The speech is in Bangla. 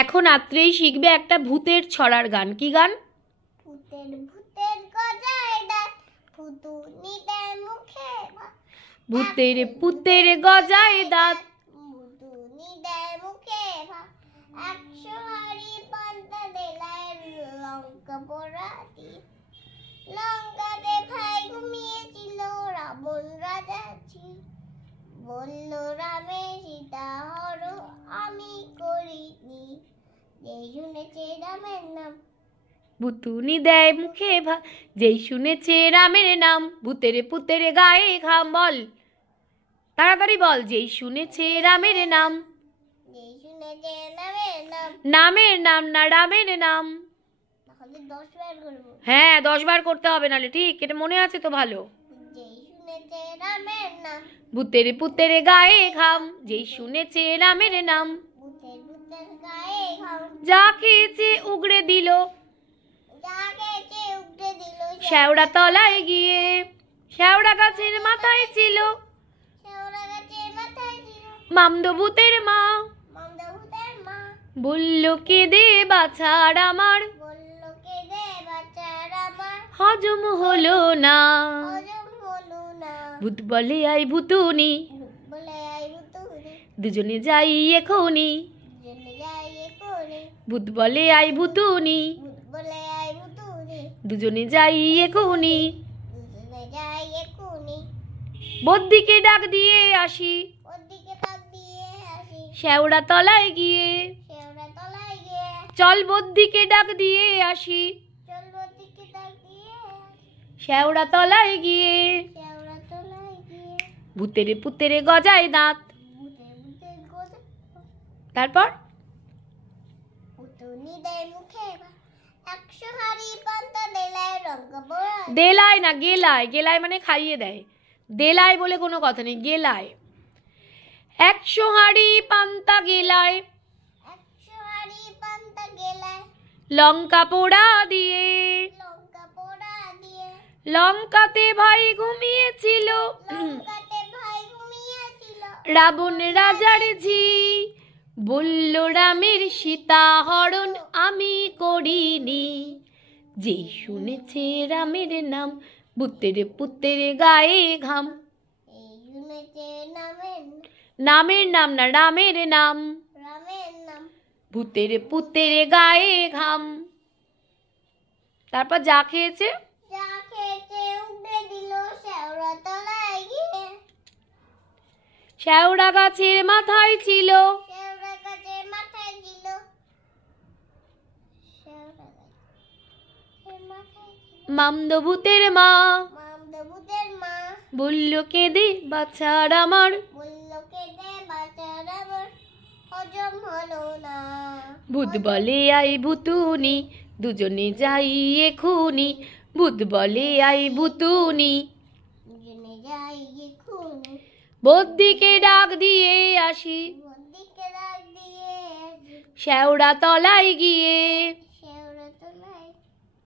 এখন আত্রেই শিখবে একটা ভূতের ছড়ার গান। কি গান? ভূতের ভূতের গজায় দাঁত, ভূতুনি দেয় মুখে ভাত। ভূতের ভূতের গজায় দাঁত, ভূতুনি দেয় মুখে ভাত। 100 হাড়ি পান্তা দেলায় লঙ্কা পোড়া দিয়ে। লঙ্কাতে ভাই ঘুমিয়েছিল, রাবণ রাজা ছিল। বলল রামে সীতা হর আমি করিনি। যেই শুনেছে রামের নাম, ভূতুনি দেয় মুখে ভাত। যেই শুনেছে রামের নাম, ভূতের ভূতের গায়ে ঘাম। বল, তাড়াতাড়ি বল। যেই শুনেছে রামের নাম। যেই শুনেছে রামের নাম। নামের নাম না রামের নাম। তাহলে 10 বার করবো। হ্যাঁ 10 বার করতে হবে, নাহলে ঠিক এটা মনে আছে তো ভালো। যেই শুনেছে রামের নাম, ভূতের ভূতের গায়ে ঘাম। যেই শুনেছে রামের নাম, ভূতের ভূতের গায়ে ঘাম। যা খেয়েছে উগড়ে দিল, যা খেয়েছে উগড়ে দিল। শেওড়া তলায় গিয়ে। শেওড়া গাছের মাথায় ছিল, শেওড়া গাছের মাথায় ছিল মামদো ভূতের মা। মামদা ভূতের মা। বলল কেঁদে বাছার আমার, বলল কেঁদে বাচ্চার আমার হজম হলো না। হজম হলো না। ভূত বলে আই ভূতুনি, ভূত বলে আই ভূতুনি। দুজনে যাই এখনি। দুজনে যাই এখনি। ভূত বলে আই ভূতুনি, ভূত বলে আই ভূতুনি। দুজনে যাই এখনি। দুজনে যাই এখনি। বদ্দিকে ডাক দিয়ে আসি, ওদিকে তাক দিয়ে আসি। শেওড়া তলায় গিয়ে। শেওড়া তলায় গিয়ে। চল বদ্দিকে ডাক দিয়ে আসি, চল ওদিকে তাক দিয়ে আসি। শেওড়া তলায় গিয়ে। শেওড়া তলায় গিয়ে। ভূতের ভূতের গজায় দাঁত। ভূতের ভূতের গোদে। তারপর ভূতুনি দেয় মুখে ভাত। 100 হাড়ি পান্তা দেলায় লঙ্কা পোড়া। দেলায় না গেলায়। গেলায় মানে খাইয়ে দেয়। দেলায় বলে কোনো কথা নেই, গেলায়। 100 হাড়ি পান্তা গেলায়, 100 হাড়ি পান্তা গেলায় লঙ্কা পোড়া দিয়ে। লঙ্কা পোড়া দিয়ে। লঙ্কাতে ভাই ঘুমিয়েছিল, লঙ্কাতে ভাই ঘুমিয়েছিল। রাবণ রাজার ঝি। বলল রামের সীতা হরণ আমি করিনি। যেই শুনেছে রামের নাম, ভূতের ভূতের গায়ে ঘাম। এই শুনেছে নামের নামের নাম না রামের নাম। রামের নাম। ভূতের ভূতের গায়ে ঘাম। তারপর যা খেয়েছে, যা খেয়েছে উগড়ে দিল শেওড়া তলায় গিয়ে। শেওড়া গাছের মাথায় ছিল, শেওড়া গাছের মাথায় ছিল। শেওড়া গাছের মাথায় ছিল মামদো ভূতের মা। মামদা ভূতের মা। বলল কেঁদে বাছার আমার, বলল কেঁদে বাচ্চার আমার হজম হলো না। ভূত বলে আই ভূতুনি, দুজনে যাই এখুনি। ভূত বলে আই ভূতুনি, দুজনে যাই এখুনি। বদ্দিকে ডাক দিয়ে আসি, ওদিকে রাখ দিয়ে আসি। শেওড়া তলায় গিয়ে।